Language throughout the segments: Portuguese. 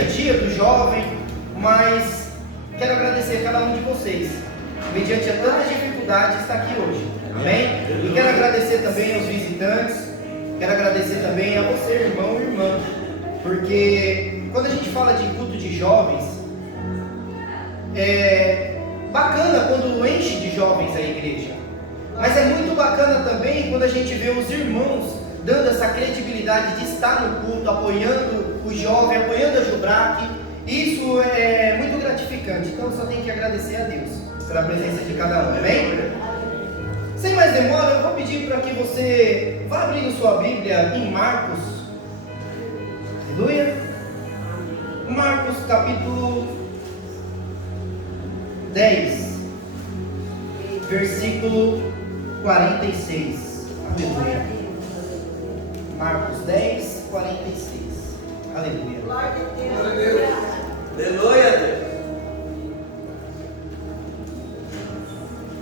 dia a dia do jovem, mas quero agradecer a cada um de vocês, mediante a tantas dificuldades, está aqui hoje, amém? E quero agradecer também aos visitantes, quero agradecer também a você, irmão e irmã, porque quando a gente fala de culto de jovens, é bacana quando enche de jovens a igreja, mas é muito bacana também quando a gente vê os irmãos dando essa credibilidade de estar no culto, apoiando o jovem, apoiando a Jubrac. Isso é muito gratificante, então só tenho que agradecer a Deus pela presença de cada um, amém? Sem mais demora, eu vou pedir para que você vá abrindo sua Bíblia em Marcos, aleluia, Marcos capítulo 10, versículo 46, aleluia. Marcos 10, 46, aleluia. Glória a Deus. Aleluia a Deus.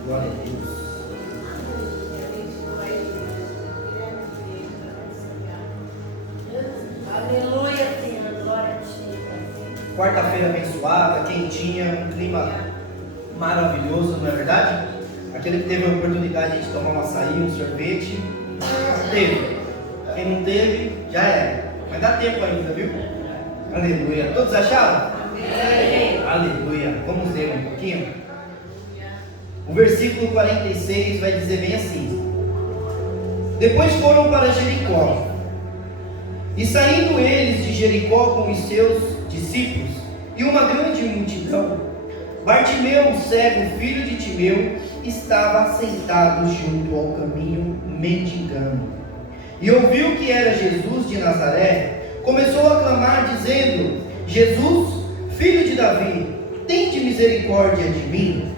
Glória a Deus. Aleluia, Senhor. Glória a Ti. Quarta-feira abençoada, quentinha, um clima maravilhoso, não é verdade? Aquele que teve a oportunidade de tomar um açaí, um sorvete, teve. Quem não teve, já era. Mas dá tempo ainda, viu? Aleluia. Todos acharam? Amém. Aleluia. Vamos ler um pouquinho. O versículo 46 vai dizer bem assim: depois foram para Jericó, e saindo eles de Jericó com os seus discípulos e uma grande multidão, Bartimeu, o cego, filho de Timeu, estava sentado junto ao caminho, mendigando. E ouviu que era Jesus de Nazaré, começou a clamar, dizendo: Jesus, filho de Davi, tende misericórdia de mim.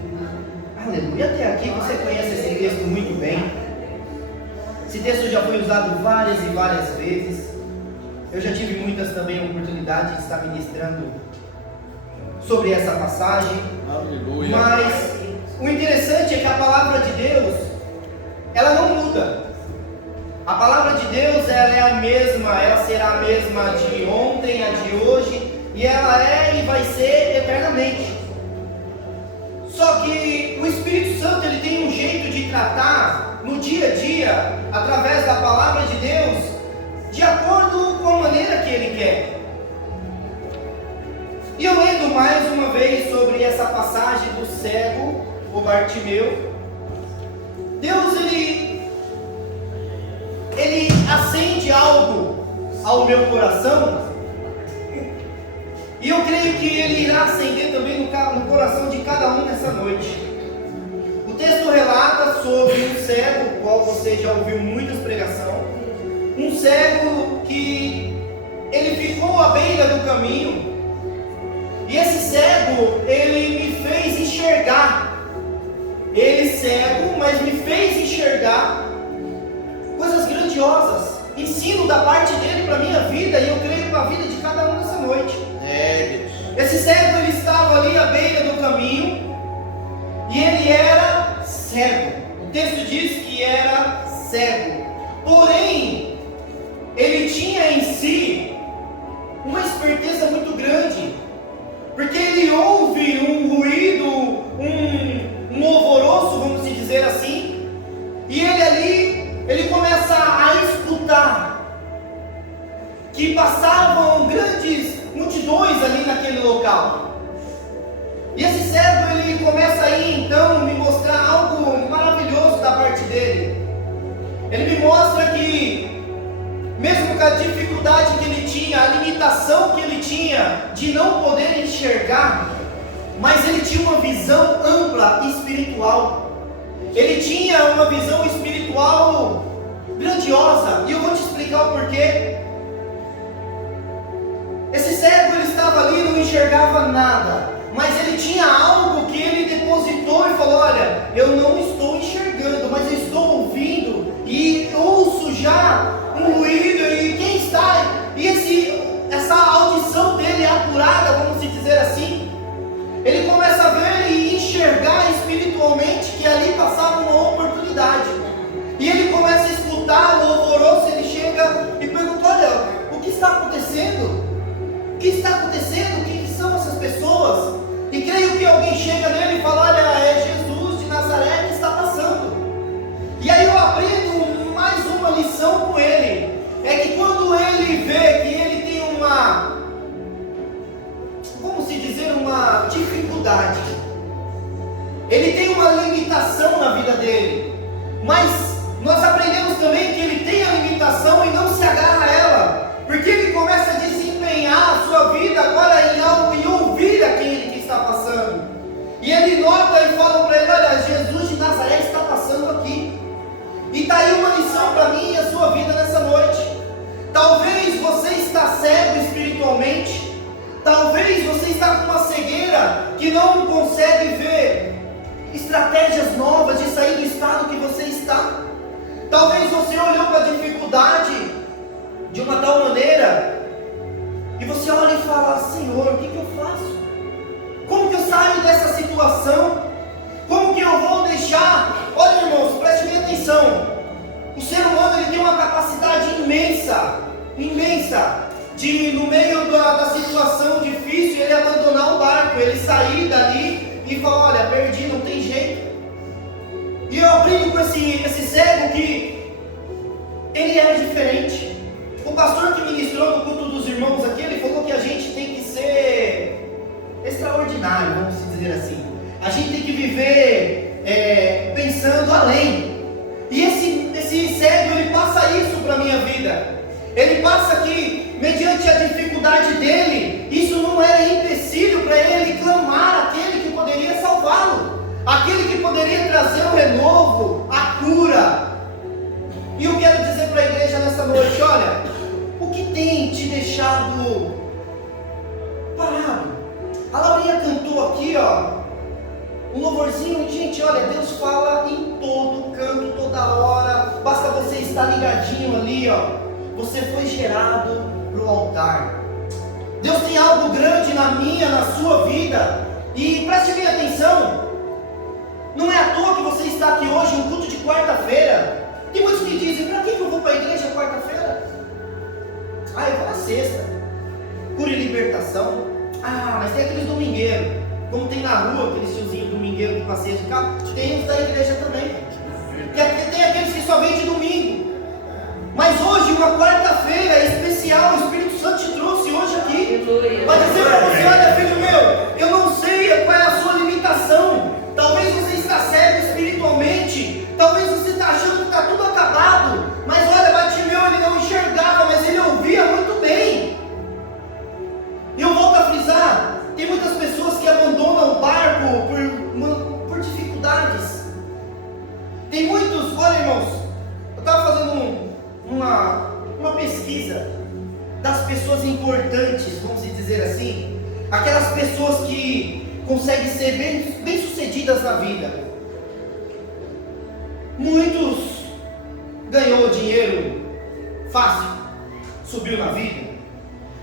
Aleluia. Até aqui você conhece esse texto muito bem. Esse texto já foi usado várias e várias vezes. Eu já tive muitas também oportunidades de estar ministrando sobre essa passagem. Aleluia. Mas o interessante é que a palavra de Deus, ela não muda. A palavra de Deus, ela é a mesma, ela será a mesma de ontem, a de hoje, e ela é e vai ser eternamente. Só que o Espírito Santo, ele tem um jeito de tratar no dia a dia, através da palavra de Deus, de acordo com a maneira que ele quer. E eu lendo mais uma vez sobre essa passagem do cego, o Bartimeu, Deus, ele acende algo ao meu coração, e eu creio que ele irá acender também no coração de cada um nessa noite. O texto relata sobre um cego, o qual você já ouviu muitas pregações, um cego que ele ficou à beira do caminho, e esse cego, ele me fez enxergar. Ele cego, mas me fez enxergar coisas grandiosas, ensino da parte dele para a minha vida, e eu creio para a vida de cada um nessa noite. Esse cego, ele estava ali à beira do caminho, e ele era cego. O texto diz que era cego, porém ele tinha em si uma esperteza muito grande, porque ele ouve um ruído, um alvoroço, vamos dizer assim, e ele ali, ele começa a escutar que passavam grandes multidões ali naquele local. E esse cego, ele começa aí então me mostrar algo maravilhoso da parte dele. Ele me mostra que mesmo com a dificuldade que ele tinha, a limitação que ele tinha de não poder enxergar, mas ele tinha uma visão ampla espiritual. Ele tinha uma visão espiritual grandiosa, e eu vou te explicar o porquê. Esse cego, ele estava ali, não enxergava nada, mas ele tinha algo que ele depositou e falou: olha, eu não estou enxergando, mas eu estou ouvindo, e ouço já um ruído, e quem está, e essa audição dele é apurada, vamos dizer assim. Ele começa a ver e enxergar espiritualmente que ali passava uma oportunidade, e ele começa a escutar o alvoroço. Ele chega e pergunta: olha, o que está acontecendo? O que está acontecendo? ele vê que ele tem uma, vamos dizer, uma dificuldade, ele tem uma limitação na vida dele, mas nós aprendemos também que ele tem a limitação e não se agarra a ela, porque ele começa a desempenhar a sua vida agora em algo, em ouvir aquele que está passando, e ele nota e fala para ele: olha, Jesus de Nazaré está passando aqui. E está aí uma lição para mim e a sua vida nessa noite. Talvez você está cego espiritualmente, talvez você está com uma cegueira que não consegue ver estratégias novas de sair do estado que você está. Talvez você olhou para a dificuldade de uma tal maneira e você olha e fala: Senhor, o que eu faço? Como que eu saio dessa situação? Como que eu vou deixar? Olha, irmãos, preste bem atenção. O ser humano, ele tem uma capacidade imensa de, no meio da situação difícil, ele abandonar o barco, ele sair dali e falar: olha, perdi, não tem jeito. E eu aprendo com esse cego que ele era diferente. O pastor que ministrou no culto dos irmãos aqui, ele falou que a gente tem que ser extraordinário, vamos dizer assim. A gente tem que viver pensando além. E esse cego, ele passa isso para a minha vida. Ele passa que, mediante a dificuldade dele, isso não era empecilho para ele clamar aquele que poderia salvá-lo, aquele que poderia trazer o renovo, a cura. E eu quero dizer para a igreja nessa noite: olha, o que tem te deixado parado? A Laurinha cantou aqui, ó, um louvorzinho. Gente, olha, Deus fala em todo canto, toda hora. Basta você estar ligadinho ali, ó. Você foi gerado para o altar. Deus tem algo grande na minha, na sua vida. E preste bem atenção. Não é à toa que você está aqui hoje, um culto de quarta-feira. Tem muitos que dizem: para que eu vou para a igreja quarta-feira? Eu vou na sexta. Cura e libertação. Mas tem aqueles domingueiros, como tem na rua, aqueles tiozinhos domingueiros que passeiam de carro. Tem uns da igreja também. Tem aqueles que só vêm de domingo. Mas hoje, uma quarta-feira especial, o Espírito Santo te trouxe hoje aqui. Vai dizer para você: olha, filho meu, eu não sei qual é a sua limitação. Talvez você está cego espiritualmente. Talvez você está achando que está tudo acabado. Mas olha, Bartimeu, ele não enxergava, mas ele ouvia muito bem. E eu volto a frisar: tem muitas pessoas que abandonam o barco por dificuldades. Tem muitos, olha, irmãos, eu estava fazendo uma pesquisa das pessoas importantes, vamos dizer assim, aquelas pessoas que conseguem ser bem sucedidas na vida. Muitos ganhou dinheiro fácil, subiu na vida.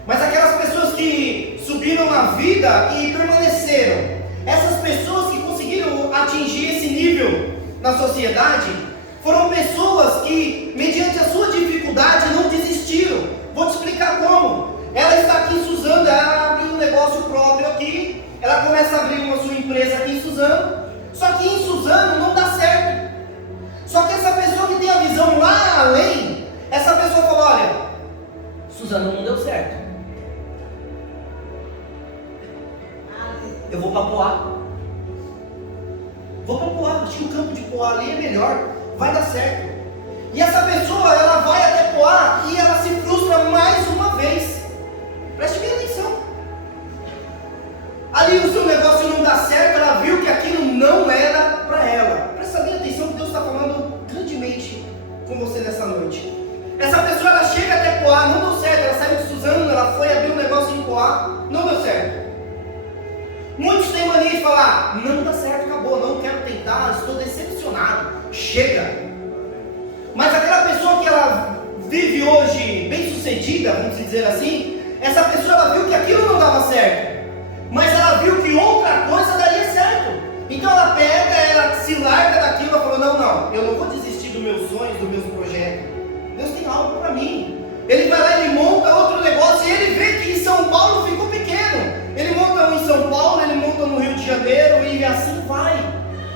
Mas aquelas pessoas que subiram na vida e permaneceram, essas pessoas que conseguiram atingir esse nível na sociedade, foram pessoas que, mediante a sua dificuldade, não desistiram. Vou te explicar como. Ela está aqui em Suzano, ela abriu um negócio próprio aqui, ela começa a abrir uma sua empresa aqui em Suzano, só que em Suzano não dá certo. Só que essa pessoa que tem a visão lá além, essa pessoa fala: olha, Suzano não deu certo, eu vou para Poá. Vou para Poá, acho que o campo de Poá ali é melhor, vai dar certo. E essa pessoa, ela vai até Poá e ela se frustra mais uma vez. Preste bem atenção. Ali o seu negócio não dá certo, ela viu que aquilo não era para ela. Presta bem atenção que Deus está falando grandemente com você nessa noite. Essa pessoa, ela chega até Poá, não deu certo, ela saiu de Suzano, ela foi abrir um negócio em Poá, não deu certo. Muitos têm mania de falar: não dá certo, acabou, não quero tentar, estou decepcionado, chega. Mas aquela pessoa que ela vive hoje bem sucedida, vamos dizer assim, essa pessoa, ela viu que aquilo não dava certo, mas ela viu que outra coisa daria certo. Então ela pega, ela se larga daquilo, ela falou: não, eu não vou desistir dos meus sonhos, dos meus projetos. Deus tem algo para mim. Ele vai lá, ele monta outro negócio e ele vê que em São Paulo ficou pequeno. Ele monta um em São Paulo, ele monta no Rio de Janeiro e assim vai.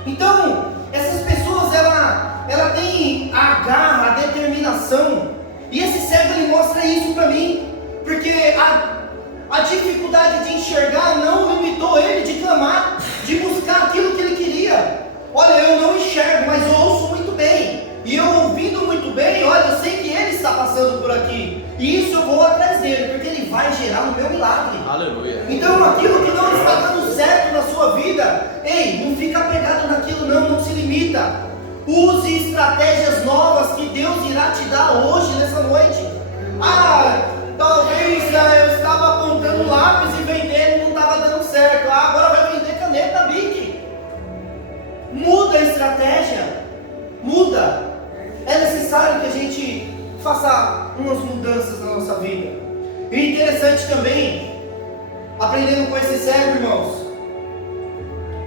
Então, essas pessoas, ela tem a garra, a determinação. E esse cego, ele mostra isso para mim. vai gerar o meu milagre. Aleluia. Então aquilo que não está dando certo na sua vida, ei, não fica apegado naquilo não se limita. Use estratégias novas que Deus irá te dar hoje, nessa noite. Talvez eu estava apontando lápis e vendendo, não estava dando certo. Agora vai vender caneta Bic. Muda a estratégia. Muda. É necessário que a gente faça umas mudanças na nossa vida. E interessante também, aprendendo com esse cego, irmãos,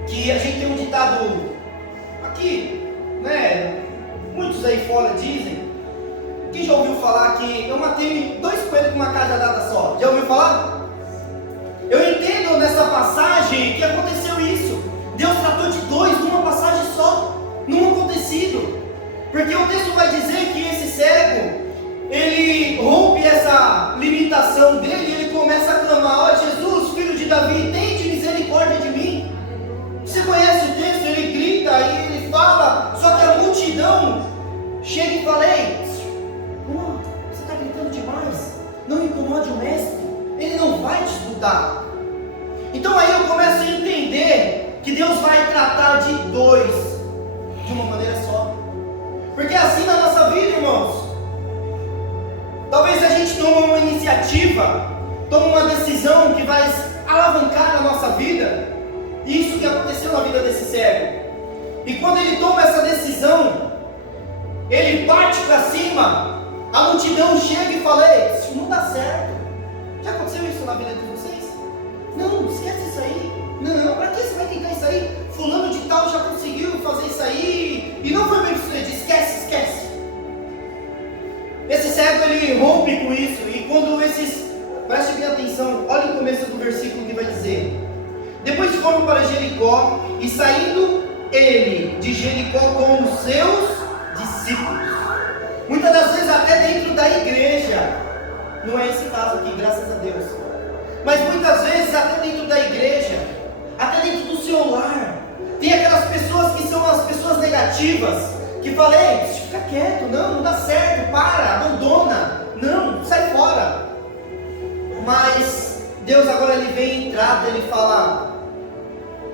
que a gente tem um ditado aqui, né? Muitos aí fora dizem. Quem já ouviu falar que eu matei 2 coelhos com uma cajadada só? Já ouviu falar? Eu entendo nessa passagem que aconteceu isso. Deus tratou de 2 numa passagem só, num acontecido. Porque o texto vai dizer que esse cego, ele rompe essa limitação dele e ele começa a clamar: ó Jesus, filho de Davi, tente misericórdia de mim. Você conhece o texto? Ele grita e ele fala, só que a multidão chega e fala: ei, você está gritando demais, não incomode o mestre, ele não vai te escutar. Então aí eu começo a entender que Deus vai tratar de 2 de uma maneira só. Porque assim na nossa vida, irmãos, talvez a gente tome uma iniciativa, tome uma decisão que vai alavancar a nossa vida. Isso que aconteceu na vida desse cego. E quando ele toma essa decisão, ele parte para cima, a multidão chega e fala: ei, isso não dá certo. Já aconteceu isso na vida de vocês? Não, esquece isso aí. Não, para que você vai tentar isso aí? Fulano de tal já conseguiu fazer isso aí e não foi bem sucedido. Esquece. Esse cego, ele rompe com isso. E quando preste bem atenção, olha o começo do versículo que vai dizer: depois foram para Jericó, e saindo ele de Jericó com os seus discípulos. Muitas das vezes até dentro da igreja, não é esse caso aqui, graças a Deus, mas muitas vezes até dentro da igreja, até dentro do seu lar, tem aquelas pessoas que são as pessoas negativas, que falam: ei, fica quieto, não dá certo, para, abandona, não, sai fora. Mas Deus agora ele vem e trata, ele fala: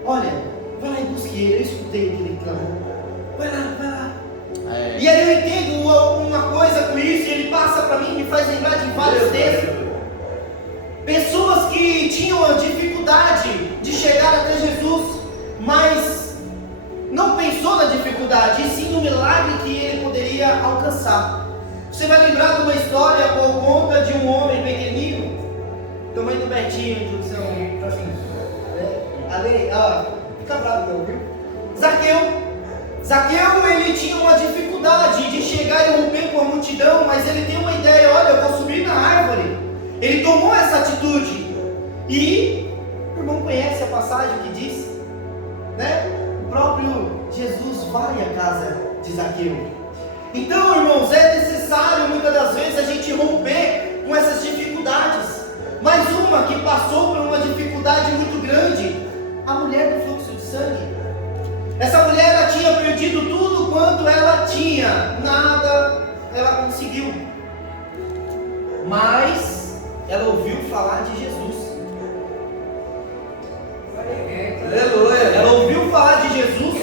olha, vai lá e busque ele, eu escutei o que ele clamou, vai lá. E aí eu entendo uma coisa com isso, e ele passa para mim, me faz lembrar de vários textos. Pessoas que tinham a dificuldade de chegar até Jesus, mas não pensou na dificuldade, e sim no milagre que ele poderia alcançar. Você vai lembrar de uma história por conta de um homem pequenino, tamanho do Betinho, introdução, assim, fica bravo não, viu? Zaqueu, ele tinha uma dificuldade de chegar e romper com a multidão, mas ele tem uma ideia: olha, eu vou subir na árvore. Ele tomou essa atitude, e o irmão conhece a passagem que diz, né? O próprio Jesus vai à casa de Zaqueu. Então, irmãos, é necessário muitas das vezes a gente romper com essas dificuldades. Mais uma que passou por uma dificuldade muito grande, a mulher do fluxo de sangue. Essa mulher, ela tinha perdido tudo quanto ela tinha, nada ela conseguiu, mas ela ouviu falar de Jesus. Aleluia. Ela ouviu falar de Jesus,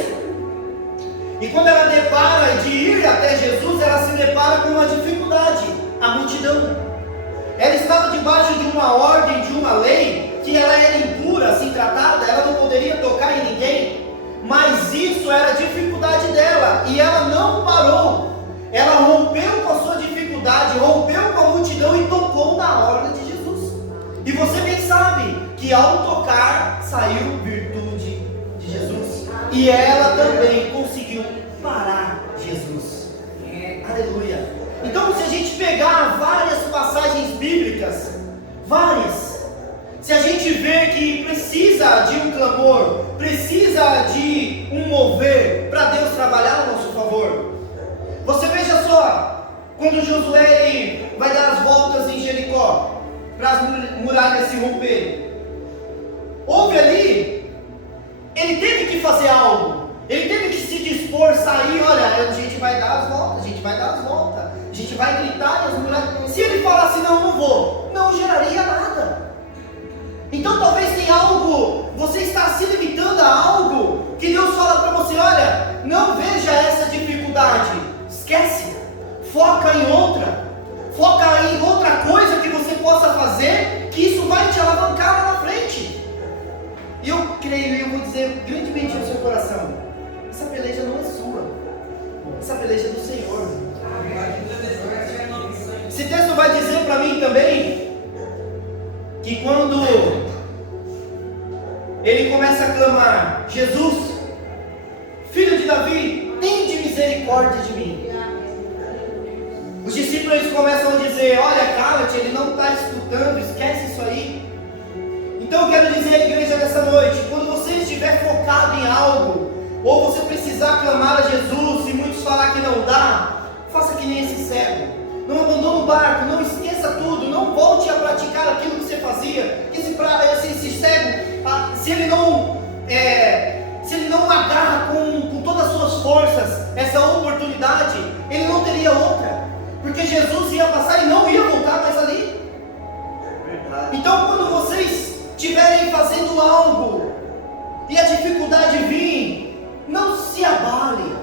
e quando ela depara de ir até Jesus, ela se depara com uma dificuldade: a multidão. Ela estava debaixo de uma ordem, de uma lei, que ela era impura, assim tratada, ela não poderia tocar em ninguém. Mas isso era a dificuldade dela, e ela não parou. Ela rompeu com a sua dificuldade, rompeu com a multidão e tocou na ordem de Jesus. E você bem sabe que ao tocar saiu virtude de Jesus, e ela também conseguiu parar Jesus. Aleluia. Então, se a gente pegar várias passagens bíblicas, se a gente vê que precisa de um clamor, precisa de um mover para Deus trabalhar a nosso favor. Você veja só, quando Josué ele vai dar as voltas em Jericó, para as muralhas se romperem, houve ali, ele teve que fazer algo, ele teve que se dispor, sair: olha, a gente vai dar as voltas, a gente vai gritar e as muralhas. Se ele falasse: não vou, não geraria nada. Então talvez tenha algo, você está se limitando a algo que Deus fala para você: olha, não veja essa dificuldade, esquece, foca em outra coisa que você possa fazer, que isso vai te alavancar lá na frente. E eu creio, e eu vou dizer grandemente ao seu coração: essa peleja não é sua, essa peleja é do Senhor. Esse texto vai dizer para mim também que quando ele começa a clamar: Jesus, filho de Davi, tende misericórdia de mim. Os discípulos eles começam a dizer: olha, cala-te, ele não está escutando, esquece isso aí. Então eu quero dizer à igreja dessa noite: quando você estiver focado em algo, ou você precisar clamar a Jesus e muitos falar que não dá, faça que nem esse cego. Não abandone o barco, não esqueça tudo, não volte a praticar aquilo que você fazia. Que esse cego, se ele não agarra com todas as suas forças essa oportunidade, ele não teria outra, porque Jesus ia passar e não ia voltar mais ali. Então quando vocês estiverem fazendo algo e a dificuldade vir, não se abale,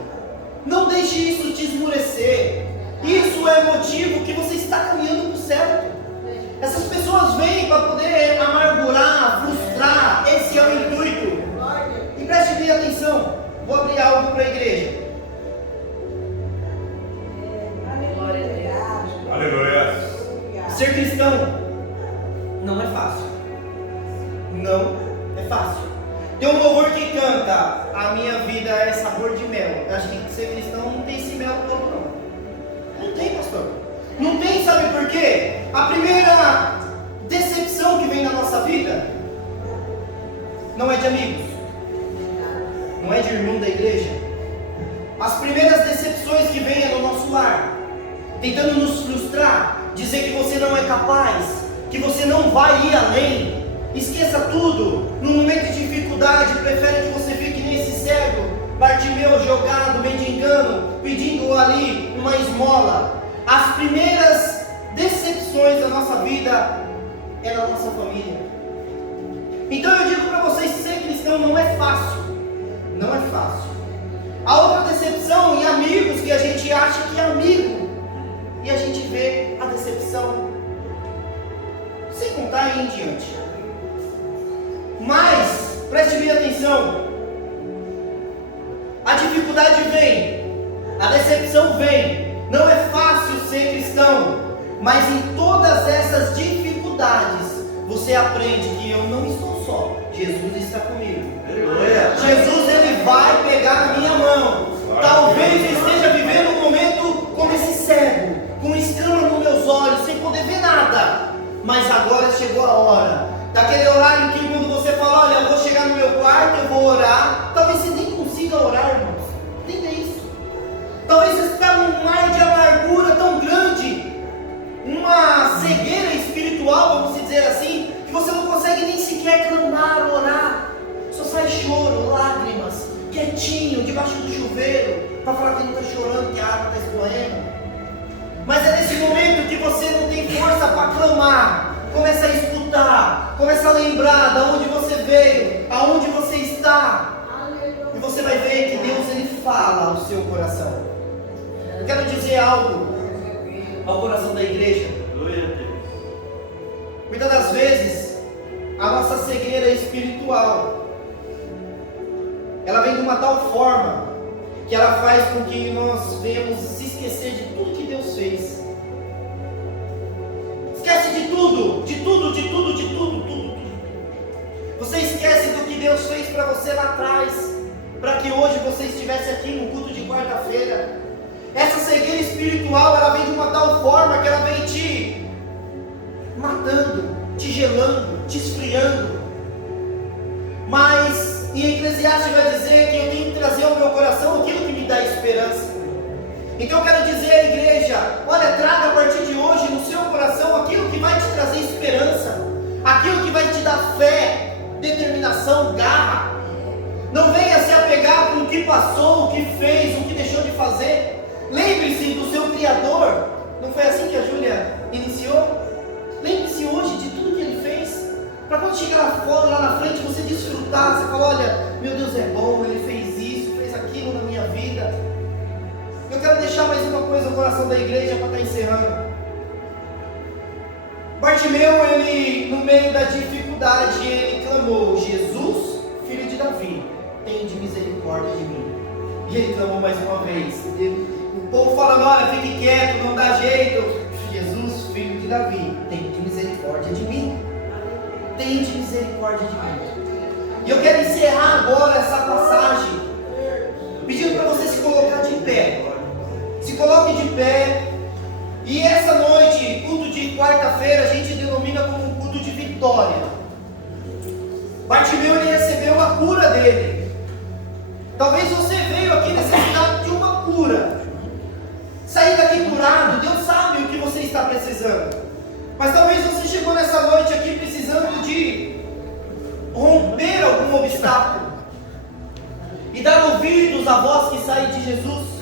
não deixe isso te esmorecer. Isso é motivo que você está caminhando para o certo. Essas pessoas vêm para poder amargurar, frustrar. Esse é o intuito. E preste bem atenção. Vou abrir algo para a igreja. Aleluia. Ser cristão não é fácil. Não é fácil. Tem um louvor que canta: a minha vida é sabor de mel. Eu acho que ser cristão não tem esse mel todo, não. Não tem, pastor. Não tem, sabe por quê? A primeira decepção que vem na nossa vida não é de amigos, não é de irmão da igreja. As primeiras decepções que vêm é no nosso lar, tentando nos frustrar, dizer que você não é capaz, que você não vai ir além. Esqueça tudo. No momento de dificuldade, prefere que você fique nesse cego, Bartimeu, jogado, mendigando, pedindo ali uma esmola. As primeiras decepções da nossa vida é na nossa família. Então eu digo para vocês: ser cristão não é fácil. Não é fácil. A outra decepção em amigos, que a gente acha que é amigo, e a gente vê a decepção sem contar aí em diante. Mas, preste bem atenção, a dificuldade vem, a decepção vem. Não é fácil ser cristão, mas em todas essas dificuldades você aprende que eu não estou só, Jesus está comigo. Jesus, ele vai pegar na minha mão. Talvez eu esteja vivendo um momento como esse cego, com escama nos meus olhos, sem poder ver nada, mas agora chegou a hora, daquele horário que quando você fala: olha, eu vou chegar no meu quarto, eu vou orar. Talvez você nem consiga orar, irmãos. Entenda isso. Talvez você está num mar de amargura tão grande, uma cegueira espiritual, vamos dizer assim, que você não consegue nem sequer clamar, orar. Só sai choro, lágrimas, quietinho, debaixo do chuveiro, para falar que não está chorando, que a água está escorrendo. Mas é nesse momento que você não tem força para clamar. Começa a escutar, começa a lembrar de onde você veio, aonde você está, e você vai ver que Deus, ele fala ao seu coração. Eu quero dizer algo ao coração da igreja. Muitas das vezes a nossa cegueira espiritual, ela vem de uma tal forma que ela faz com que nós venhamos se esquecer de tudo que Deus fez. Esquece de tudo, de tudo, de tudo, de tudo, tudo. Você esquece do que Deus fez para você lá atrás, para que hoje você estivesse aqui no culto de quarta-feira. Essa cegueira espiritual, ela vem de uma tal forma que ela vem te matando, te gelando, te esfriando. Mas em Eclesiastes vai dizer que eu tenho que trazer ao meu coração aquilo que me dá esperança. Então eu quero dizer à igreja: olha, traga a partir de hoje no seu coração aquilo que vai te trazer esperança, aquilo que vai te dar fé, determinação, garra. Não venha se apegar com o que passou, o que fez, o que deixou de fazer. Lembre-se do seu Criador. Não foi assim que a Júlia iniciou? Lembre-se hoje contar, você fala, olha, meu Deus é bom, Ele fez isso, fez aquilo na minha vida. Eu quero deixar mais uma coisa no coração da igreja para estar encerrando. Bartimeu, ele, no meio da dificuldade, ele clamou: Jesus, filho de Davi, tende misericórdia de mim. E ele clamou mais uma vez. O povo falando: olha, fique quieto, não dá jeito. Jesus, filho de Davi, tende misericórdia de mim. Tende misericórdia de mim. E eu quero encerrar agora essa passagem pedindo para você se colocar de pé. Se coloque de pé. E essa noite, culto de quarta-feira, a gente denomina como um culto de vitória. Bartimeu, ele recebeu a cura dele. Talvez você veio aqui necessitado de uma cura. Sair daqui curado, Deus sabe o que você está precisando. Mas talvez você chegou nessa noite aqui precisando de romper algum obstáculo e dar ouvidos à voz que sai de Jesus.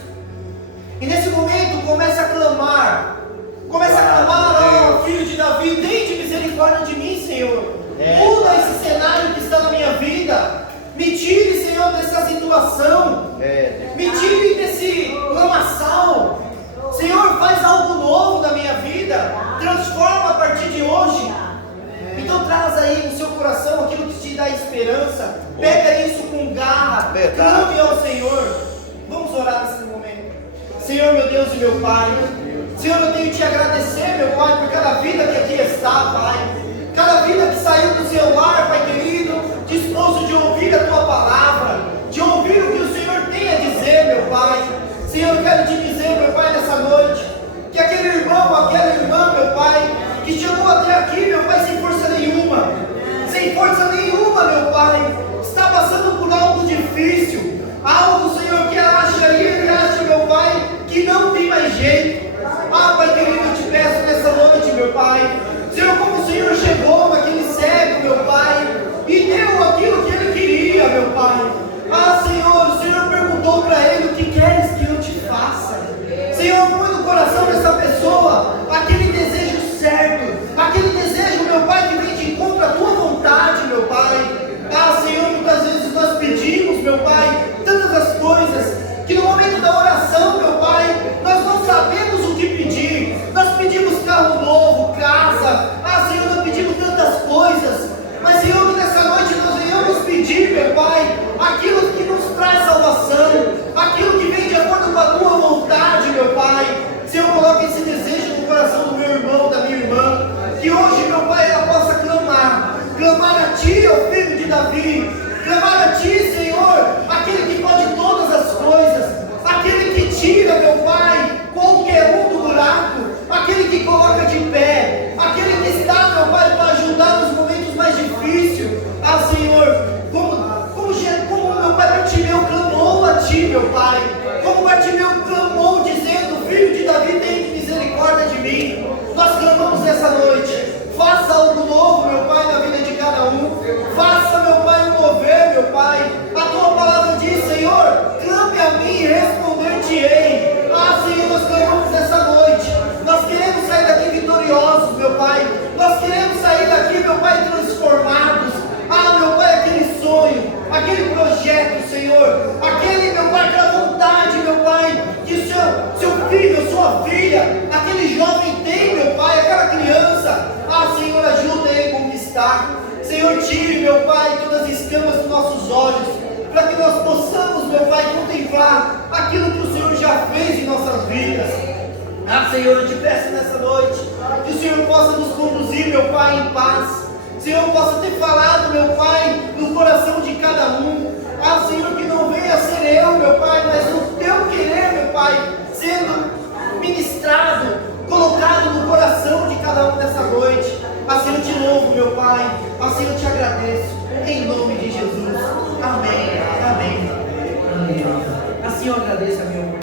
E nesse momento comece a clamar. Comece a clamar: ó, filho de Davi, tende misericórdia de mim, Senhor. Muda esse cenário que está na minha vida. Me tire, Senhor, dessa situação. Me tire desse lamaçal. Senhor, faz algo novo na minha vida. Transforma a partir de hoje. Então traz aí no seu coração aquilo que te dá esperança. Pega isso com garra. Clame ao Senhor. Vamos orar nesse momento. Senhor, meu Deus e meu Pai, Senhor, eu tenho que te agradecer, meu Pai, por cada vida que aqui está, Pai. Cada vida que saiu do seu lar, Pai querido, disposto de ouvir a Tua palavra, de ouvir o que o Senhor tem a dizer, meu Pai. Senhor, eu quero te dizer, meu Pai, nessa noite, que aquele irmão, aquela irmã, meu Pai, que chegou até aqui, meu Pai, sem força nenhuma, meu Pai, está passando por algo difícil, algo, Senhor, que ele acha, meu Pai, que não tem mais jeito. Pai querido, eu te peço nessa noite, meu Pai, Senhor, como o Senhor chegou naquele cego, meu Pai, e deu aquilo que ele queria, meu Pai. Senhor, o Senhor perguntou para ele: o que queres que eu te faça? Senhor, põe no coração dessa pessoa aquele desejo certo, aquele desejo, meu Pai, que vem de encontro à tua vontade, meu Pai. Senhor, muitas vezes nós pedimos, meu Pai, tantas as coisas, que no momento da oração, meu Pai, nós não sabemos o que pedir. Nós pedimos carro novo, casa, Senhor, nós pedimos tantas coisas, mas Senhor, que nessa noite nós venhamos pedir, meu Pai, aquilo que nos traz salvação, aquilo que vem de acordo com a tua vontade, meu Pai. Senhor, coloque esse desejo no coração do meu irmão, da minha irmã, que hoje, meu Pai, ela possa clamar a Ti, ó Filho de Davi, clamar a Ti, Senhor, aquele que pode todas as coisas, aquele que tira, meu Pai, qualquer um do buraco, aquele que coloca de pé, aquele que está, meu Pai, para ajudar nos momentos mais difíceis. Senhor, como meu Pai Bartimeu clamou a Ti, meu Pai, como Bartimeu clamou dizendo: Filho de Davi, tem misericórdia de mim. Nós clamamos nessa noite: faça algo novo, meu Pai, na vida de cada um. Faça, meu Pai, um mover, meu Pai. A Tua palavra diz, Senhor: clame a mim e responder-te-ei. Senhor, nós clamamos nessa noite. Nós queremos sair daqui vitoriosos, meu Pai. Nós queremos sair daqui, meu Pai, transformados. Meu Pai, aquele sonho, aquele projeto, Senhor, aquele, meu Pai, aquela vontade, meu Pai, que o seu filho, sua filha, aquele jovem tem, meu Pai, aquela criança. Senhor, ajuda ele a conquistar. Senhor, tire, meu Pai, todas as escamas dos nossos olhos, para que nós possamos, meu Pai, contemplar aquilo que o Senhor já fez em nossas vidas. Senhor, eu te peço nessa noite que o Senhor possa nos conduzir, meu Pai, em paz. Senhor, possa ter falado, meu Pai, no coração de cada um. Senhor, que não venha ser eu, meu Pai, mas o Teu querer, meu Pai, sendo ministrado, colocado no coração de cada um dessa noite. Assim eu te louvo, meu Pai, assim eu te agradeço, em nome de Jesus. Amém, amém, amém. Assim eu agradeço a meu Pai.